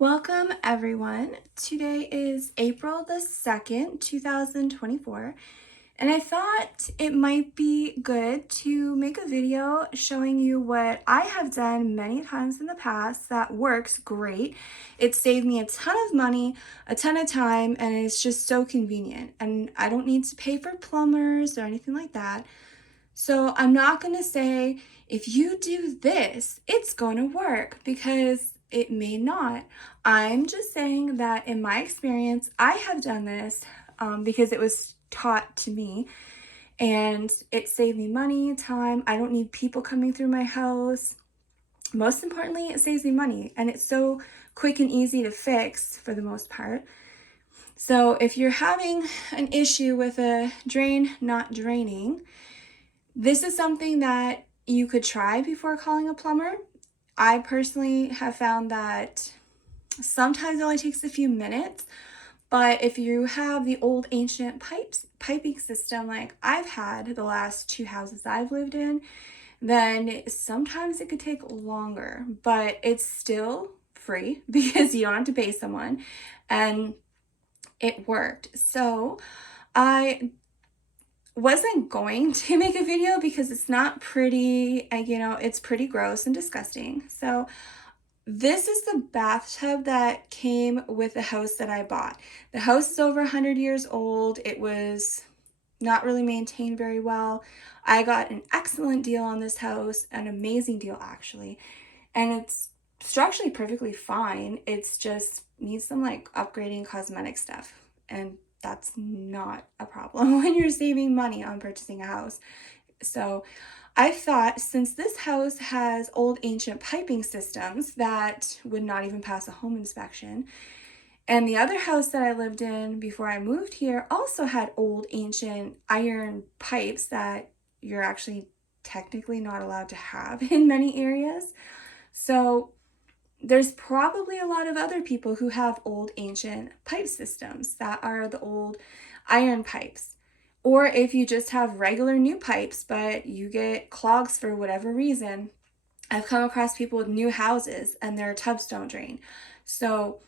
Welcome everyone. Today is April the 2nd, 2024, and I thought it might be good to make a video showing you what I have done many times in the past that works great. It saved me a ton of money, a ton of time, and it's just so convenient. And I don't need to pay for plumbers or anything like that. So I'm not going to say if you do this, it's going to work because it may not. I'm just saying that in my experience, I have done this because it was taught to me and it saved me money, time. I don't need people coming through my house. Most importantly, it saves me money and it's so quick and easy to fix for the most part. So if you're having an issue with a drain not draining, this is something that you could try before calling a plumber. I personally have found that sometimes it only takes a few minutes, but if you have the old ancient piping system like I've had the last two houses I've lived in, then sometimes it could take longer, but it's still free because you don't have to pay someone, and it worked. So I wasn't going to make a video because it's not pretty, it's pretty gross and disgusting. So this is the bathtub that came with the house that I bought. The house is over 100 years old. It was not really maintained very well. I got an excellent deal on this house, an amazing deal actually. And it's structurally perfectly fine. It's just needs some like upgrading cosmetic stuff. And that's not a problem when you're saving money on purchasing a house. So I thought since this house has old ancient piping systems that would not even pass a home inspection, and the other house that I lived in before I moved here also had old ancient iron pipes that you're actually technically not allowed to have in many areas. So there's probably a lot of other people who have old ancient pipe systems that are the old iron pipes. Or if you just have regular new pipes, but you get clogs for whatever reason. I've come across people with new houses and their tubs don't drain. So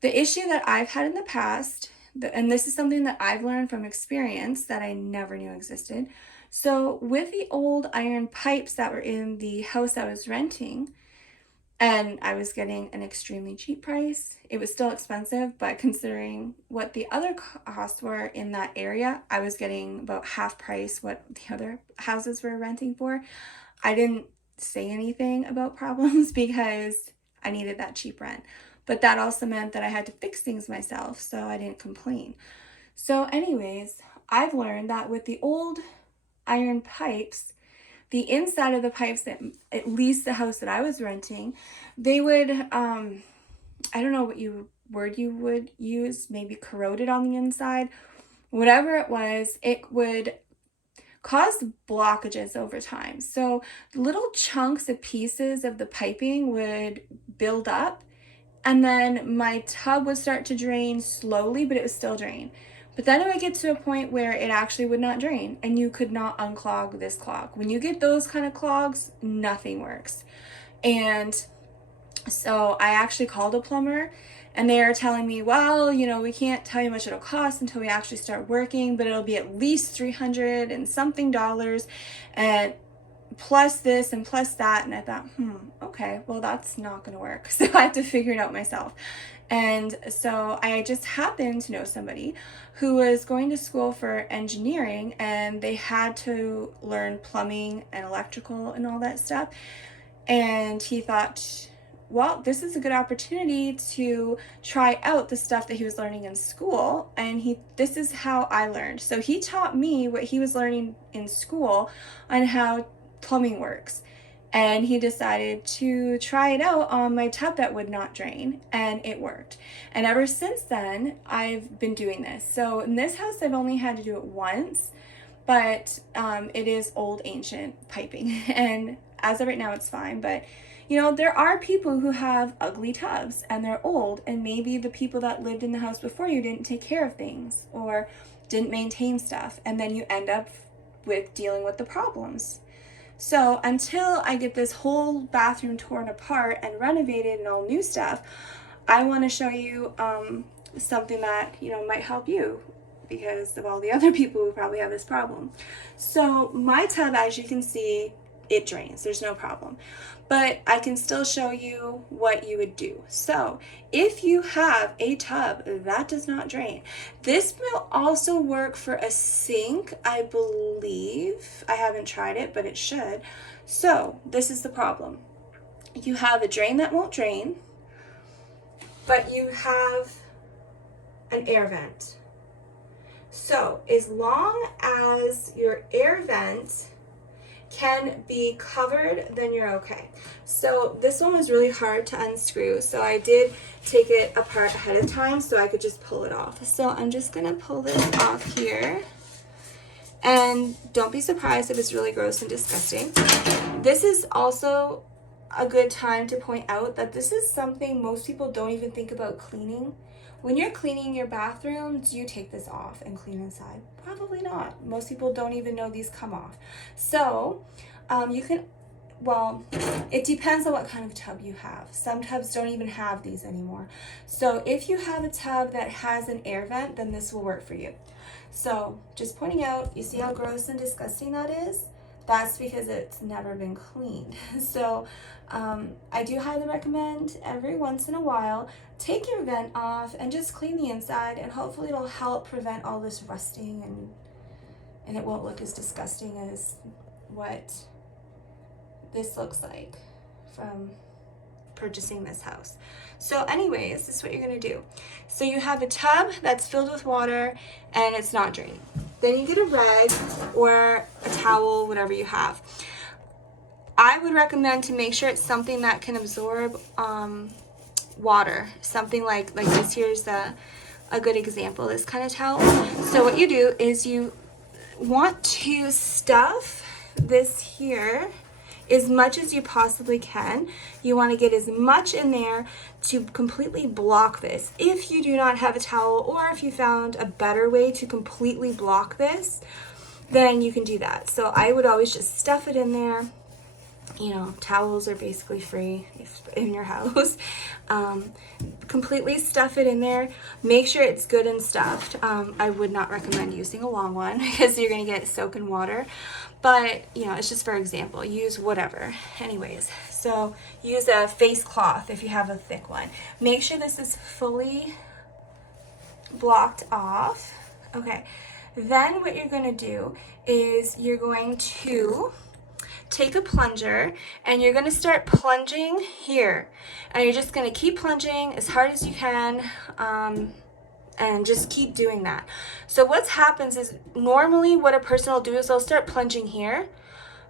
the issue that I've had in the past, and this is something that I've learned from experience that I never knew existed. So with the old iron pipes that were in the house I was renting, and I was getting an extremely cheap price. It was still expensive, but considering what the other costs were in that area, I was getting about half price what the other houses were renting for. I didn't say anything about problems because I needed that cheap rent. But that also meant that I had to fix things myself, so I didn't complain. So anyways, I've learned that with the old iron pipes, the inside of the pipes, that at least the house that I was renting, they would, I don't know what word you would use, maybe corroded on the inside. Whatever it was, it would cause blockages over time. So little chunks of pieces of the piping would build up, and then my tub would start to drain slowly, but it would still drain. But then it would get to a point where it actually would not drain and you could not unclog this clog. When you get those kind of clogs, nothing works. And so I actually called a plumber and they are telling me, well, we can't tell you how much it'll cost until we actually start working, but it'll be at least $300 and something dollars, and plus this and plus that. And I thought, okay, well, that's not going to work. So I had to figure it out myself. And so I just happened to know somebody who was going to school for engineering, and they had to learn plumbing and electrical and all that stuff. And he thought, well, this is a good opportunity to try out the stuff that he was learning in school. And this is how I learned. So he taught me what he was learning in school on how plumbing works. And he decided to try it out on my tub that would not drain, and it worked. And ever since then, I've been doing this. So in this house, I've only had to do it once, but it is old ancient piping. And as of right now, it's fine. But there are people who have ugly tubs and they're old, and maybe the people that lived in the house before you didn't take care of things or didn't maintain stuff, and then you end up with dealing with the problems. So until I get this whole bathroom torn apart and renovated and all new stuff, I want to show you something that, you know, might help you because of all the other people who probably have this problem. So my tub, as you can see, it drains. There's no problem. But I can still show you what you would do. So if you have a tub that does not drain, this will also work for a sink, I believe. I haven't tried it, but it should. So this is the problem. You have a drain that won't drain, but you have an air vent. So as long as your air vent can be covered, then you're okay. So this one was really hard to unscrew, so I did take it apart ahead of time so I could just pull it off. So I'm just gonna pull this off here, and don't be surprised if it's really gross and disgusting. This is also a good time to point out that this is something most people don't even think about cleaning. When you're cleaning your bathroom, do you take this off and clean inside? Probably not. Most people don't even know these come off. So you can, well, it depends on what kind of tub you have. Some tubs don't even have these anymore. So if you have a tub that has an air vent, then this will work for you. So just pointing out, you see how gross and disgusting that is? That's because it's never been cleaned. So I do highly recommend every once in a while, take your vent off and just clean the inside, and hopefully it'll help prevent all this rusting, and it won't look as disgusting as what this looks like from purchasing this house. So anyways, this is what you're gonna do. So you have a tub that's filled with water and it's not draining. Then you get a rag or a towel, whatever you have. I would recommend to make sure it's something that can absorb water. Something like this. Here's a good example, this kind of towel. So what you do is you want to stuff this here as much as you possibly can. You want to get as much in there to completely block this. If you do not have a towel, or if you found a better way to completely block this, then you can do that. So I would always just stuff it in there. You know, towels are basically free in your house. Completely stuff it in there. Make sure it's good and stuffed. I would not recommend using a long one because you're going to get soaked in water. But, you know, it's just for example. Use whatever. Anyways, so use a face cloth if you have a thick one. Make sure this is fully blocked off. Okay. Then what you're going to do is you're going to take a plunger and you're going to start plunging here, and you're just going to keep plunging as hard as you can, and just keep doing that. So what happens is, normally what a person will do is they'll start plunging here,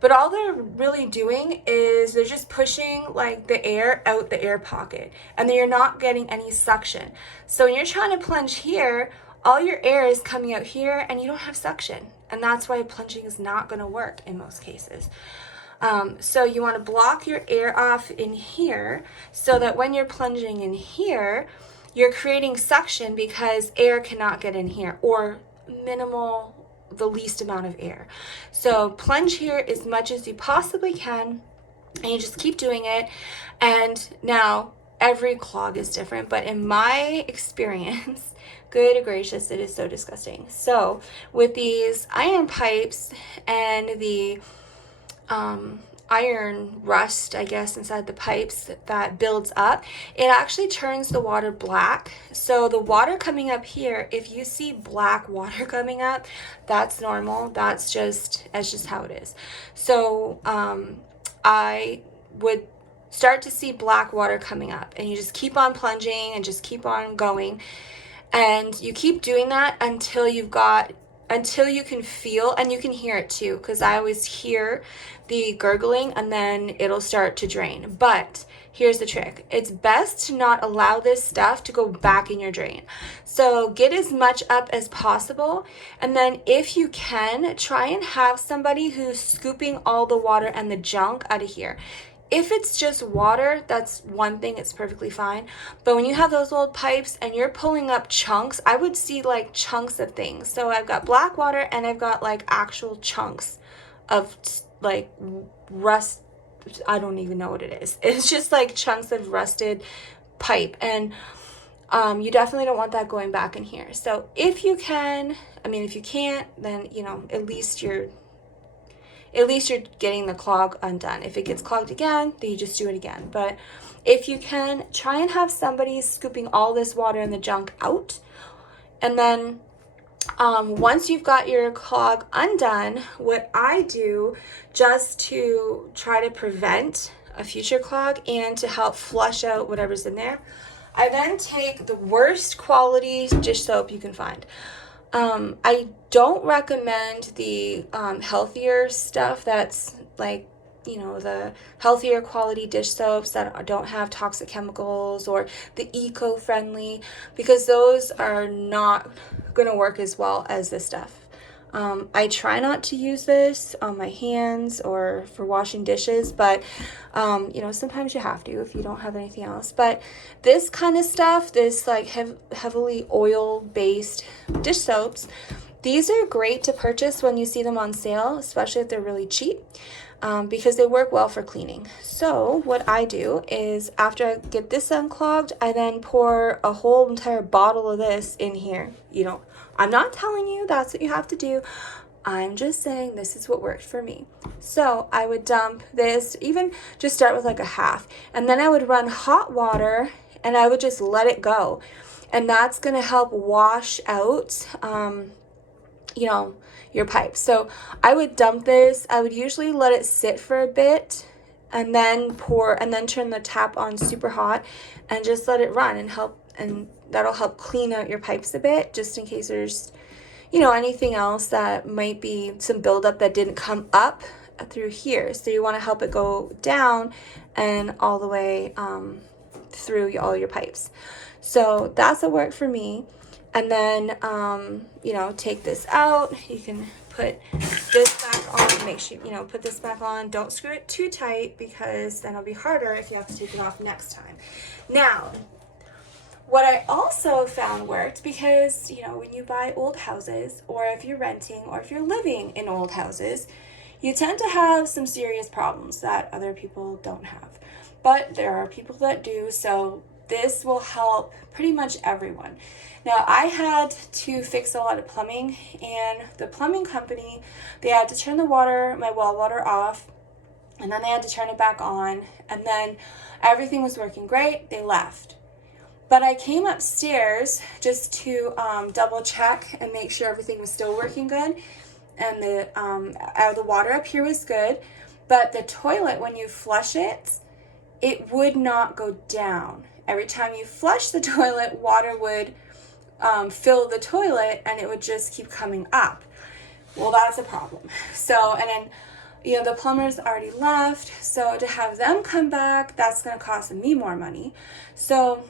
but all they're really doing is they're just pushing like the air out the air pocket, and then you're not getting any suction. So when you're trying to plunge here, all your air is coming out here and you don't have suction, and that's why plunging is not going to work in most cases. So you want to block your air off in here so that when you're plunging in here, you're creating suction because air cannot get in here, or minimal, the least amount of air. So plunge here as much as you possibly can, and you just keep doing it. And now every clog is different, but in my experience, good gracious, it is so disgusting. So with these iron pipes and the iron rust, I guess, inside the pipes that builds up, it actually turns the water black. So the water coming up here, if you see black water coming up, that's normal. That's just how it is. So I would start to see black water coming up, and you just keep on plunging and just keep on going, and you keep doing that until you can feel, and you can hear it too, because I always hear the gurgling and then it'll start to drain. But here's the trick. It's best to not allow this stuff to go back in your drain. So get as much up as possible, and then if you can, try and have somebody who's scooping all the water and the junk out of here. If it's just water, that's one thing, it's perfectly fine. But when you have those old pipes and you're pulling up chunks, I would see like chunks of things. So I've got black water and I've got like actual chunks of like rust. I don't even know what it is. It's just like chunks of rusted pipe, and you definitely don't want that going back in here. So if you can, I mean, if you can't, then, you know, at least you're getting the clog undone. If it gets clogged again, then you just do it again. But if you can, try and have somebody scooping all this water and the junk out. And then once you've got your clog undone, what I do just to try to prevent a future clog and to help flush out whatever's in there, I then take the worst quality dish soap you can find. I don't recommend the healthier stuff that's like, you know, the healthier quality dish soaps that don't have toxic chemicals, or the eco-friendly, because those are not going to work as well as this stuff. I try not to use this on my hands or for washing dishes, but you know, sometimes you have to if you don't have anything else. But this kind of stuff, this like heavily oil-based dish soaps, these are great to purchase when you see them on sale, especially if they're really cheap, because they work well for cleaning. So what I do is, after I get this unclogged, I then pour a whole entire bottle of this in here. You know, I'm not telling you that's what you have to do. I'm just saying this is what worked for me. So I would dump this, even just start with like a half, and then I would run hot water and I would just let it go. And that's going to help wash out, you know, your pipes. So I would dump this. I would usually let it sit for a bit and then pour, and then turn the tap on super hot and just let it run, and that'll help clean out your pipes a bit, just in case there's, you know, anything else that might be some buildup that didn't come up through here. So you want to help it go down and all the way through all your pipes. So that's what worked for me. And then, you know, take this out. You can put this back on. Make sure, you know, put this back on. Don't screw it too tight, because then it'll be harder if you have to take it off next time. Now, what I also found worked, because, you know, when you buy old houses, or if you're renting, or if you're living in old houses, you tend to have some serious problems that other people don't have. But there are people that do, so this will help pretty much everyone. Now, I had to fix a lot of plumbing, and the plumbing company, they had to turn my well water off, and then they had to turn it back on, and then everything was working great. They left. But I came upstairs just to double check and make sure everything was still working good. And the water up here was good. But the toilet, when you flush it, it would not go down. Every time you flush the toilet, water would fill the toilet, and it would just keep coming up. Well, that's a problem. So, and then, you know, the plumber's already left. So to have them come back, that's going to cost me more money. So,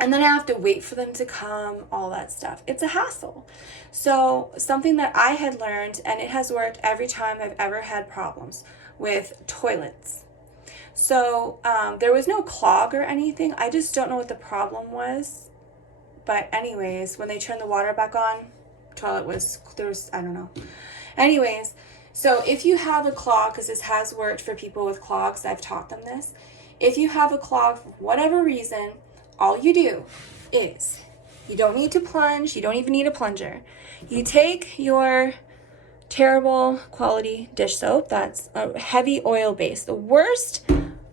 and then I have to wait for them to come, all that stuff. It's a hassle. So something that I had learned, and it has worked every time I've ever had problems with toilets. So there was no clog or anything. I just don't know what the problem was. But anyways, when they turned the water back on, I don't know. Anyways, so if you have a clog, because this has worked for people with clogs, I've taught them this. If you have a clog for whatever reason, all you do is, you don't need to plunge, you don't even need a plunger. You take your terrible quality dish soap that's a heavy oil base, the worst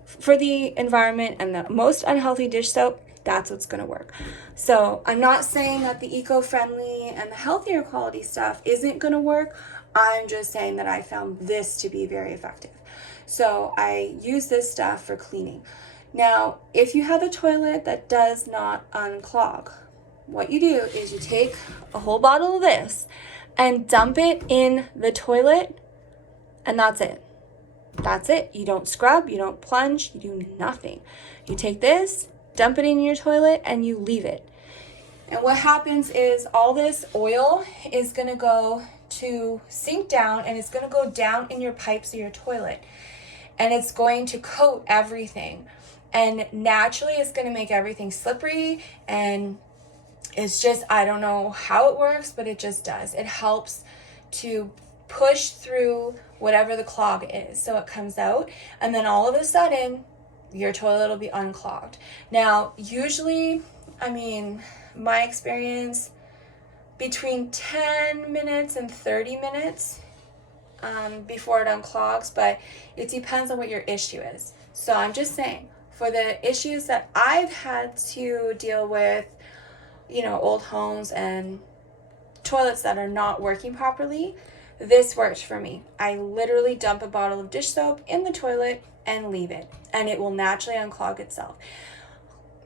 for the environment and the most unhealthy dish soap, that's what's going to work. So I'm not saying that the eco-friendly and the healthier quality stuff isn't going to work. I'm just saying that I found this to be very effective. So I use this stuff for cleaning. Now, if you have a toilet that does not unclog, what you do is you take a whole bottle of this and dump it in the toilet, and that's it. That's it. You don't scrub, you don't plunge, you do nothing. You take this, dump it in your toilet, and you leave it. And what happens is all this oil is going to go to sink down, and it's going to go down in your pipes of your toilet. And it's going to coat everything. And naturally, it's going to make everything slippery, and it's just, I don't know how it works, but it just does. It helps to push through whatever the clog is, so it comes out, and then all of a sudden, your toilet will be unclogged. Now, usually, I mean, my experience, between 10 minutes and 30 minutes before it unclogs, but it depends on what your issue is. So I'm just saying, for the issues that I've had to deal with, you know, old homes and toilets that are not working properly, this worked for me. I literally dump a bottle of dish soap in the toilet and leave it, and it will naturally unclog itself.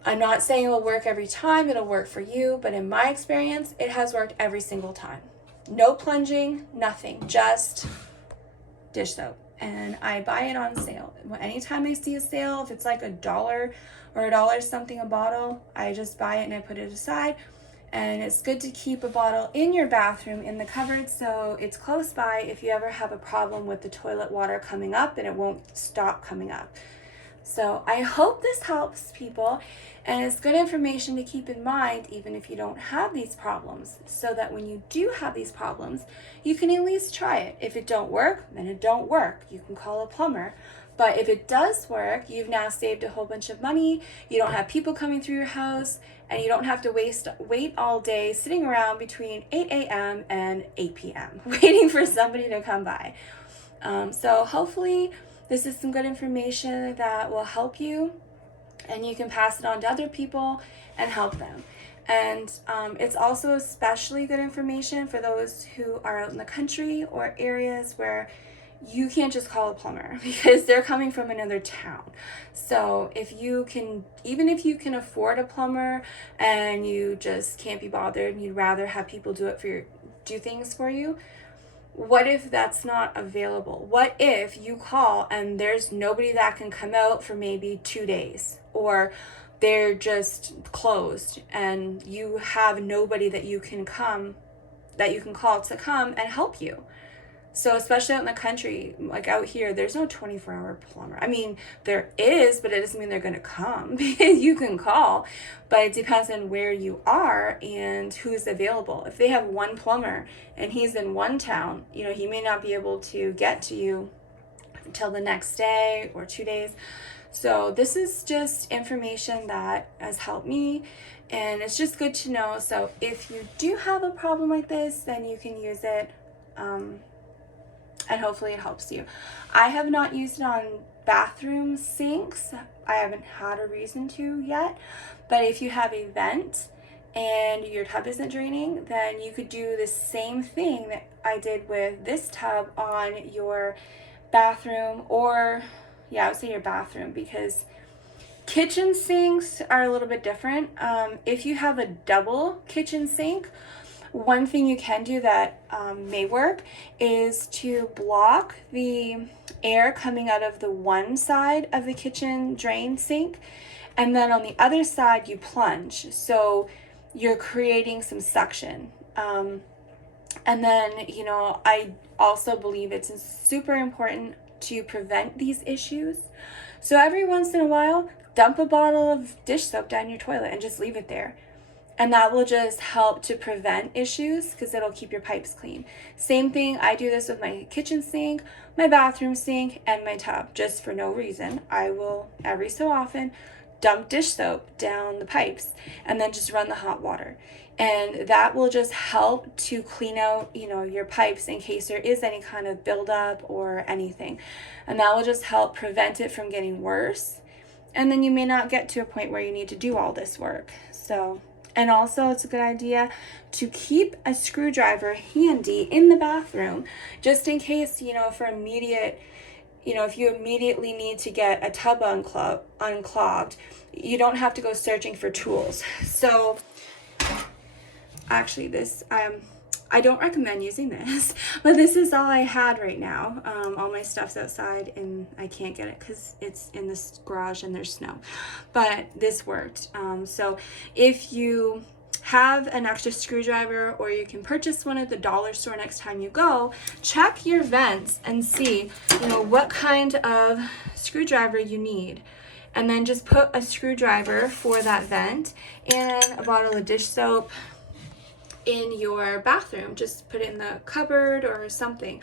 I'm not saying it will work every time, it'll work for you, but in my experience, it has worked every single time. No plunging, nothing, just dish soap. And I buy it on sale. Anytime I see a sale, if it's like $1 or $1 something a bottle, I just buy it and I put it aside. And it's good to keep a bottle in your bathroom in the cupboard so it's close by if you ever have a problem with the toilet water coming up and it won't stop coming up. So I hope this helps people, and it's good information to keep in mind even if you don't have these problems, so that when you do have these problems, you can at least try it. If it don't work, then it don't work. You can call a plumber. But if it does work, you've now saved a whole bunch of money. You don't have people coming through your house, and you don't have to wait all day sitting around between 8 a.m. and 8 p.m. waiting for somebody to come by. So hopefully this is some good information that will help you, and you can pass it on to other people and help them. And it's also especially good information for those who are out in the country or areas where you can't just call a plumber because they're coming from another town. So even if you can afford a plumber and you just can't be bothered and you'd rather have people do things for you, what if that's not available? What if you call and there's nobody that can come out for maybe 2 days, or they're just closed and you have nobody that you can call to come and help you? So especially out in the country, like out here, there's no 24-hour plumber. I mean, there is, but it doesn't mean they're going to come because you can call, but it depends on where you are and who's available. If they have one plumber and he's in one town, you know, he may not be able to get to you until the next day or 2 days. So this is just information that has helped me, and it's just good to know. So if you do have a problem like this, then you can use it. And hopefully it helps you. I have not used it on bathroom sinks. I haven't had a reason to yet. But if you have a vent and your tub isn't draining, then you could do the same thing that I did with this tub on your bathroom, or I would say your bathroom, because kitchen sinks are a little bit different. If you have a double kitchen sink, one thing you can do that may work is to block the air coming out of the one side of the kitchen drain sink, and then on the other side you plunge. So you're creating some suction. And then, you know, I also believe it's super important to prevent these issues. So every once in a while, dump a bottle of dish soap down your toilet and just leave it there. And that will just help to prevent issues because it'll keep your pipes clean. Same thing, I do this with my kitchen sink, my bathroom sink, and my tub. Just for no reason, I will every so often dump dish soap down the pipes and then just run the hot water. And that will just help to clean out, you know, your pipes in case there is any kind of buildup or anything. And that will just help prevent it from getting worse. And then you may not get to a point where you need to do all this work. And also it's a good idea to keep a screwdriver handy in the bathroom, just in case, you know, if you immediately need to get a tub unclogged, you don't have to go searching for tools. So actually I don't recommend using this, but this is all I had right now. All my stuff's outside and I can't get it because it's in this garage and there's snow, but this worked. So if you have an extra screwdriver, or you can purchase one at the dollar store next time you go, check your vents and see, you know, what kind of screwdriver you need. And then just put a screwdriver for that vent and a bottle of dish soap in your bathroom. Just put it in the cupboard or something,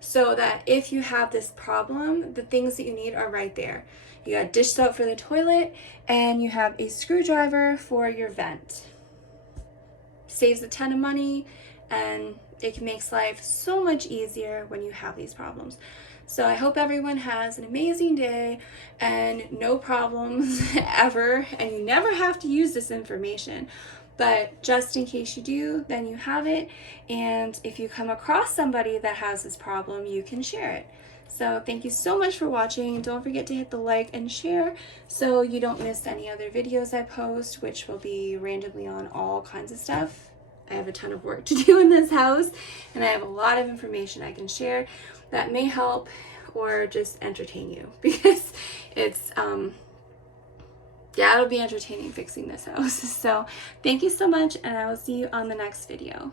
so that if you have this problem, the things that you need are right there. you got dish soap for the toilet, and you have a screwdriver for your vent. Saves a ton of money, and it makes life so much easier when you have these problems. So I hope everyone has an amazing day and no problems ever, and you never have to use this information. But just in case you do, then you have it. And if you come across somebody that has this problem, you can share it. So thank you so much for watching. Don't forget to hit the like and share so you don't miss any other videos I post, which will be randomly on all kinds of stuff. I have a ton of work to do in this house, and I have a lot of information I can share that may help or just entertain you, because it's yeah, it'll be entertaining fixing this house. So thank you so much, and I will see you on the next video.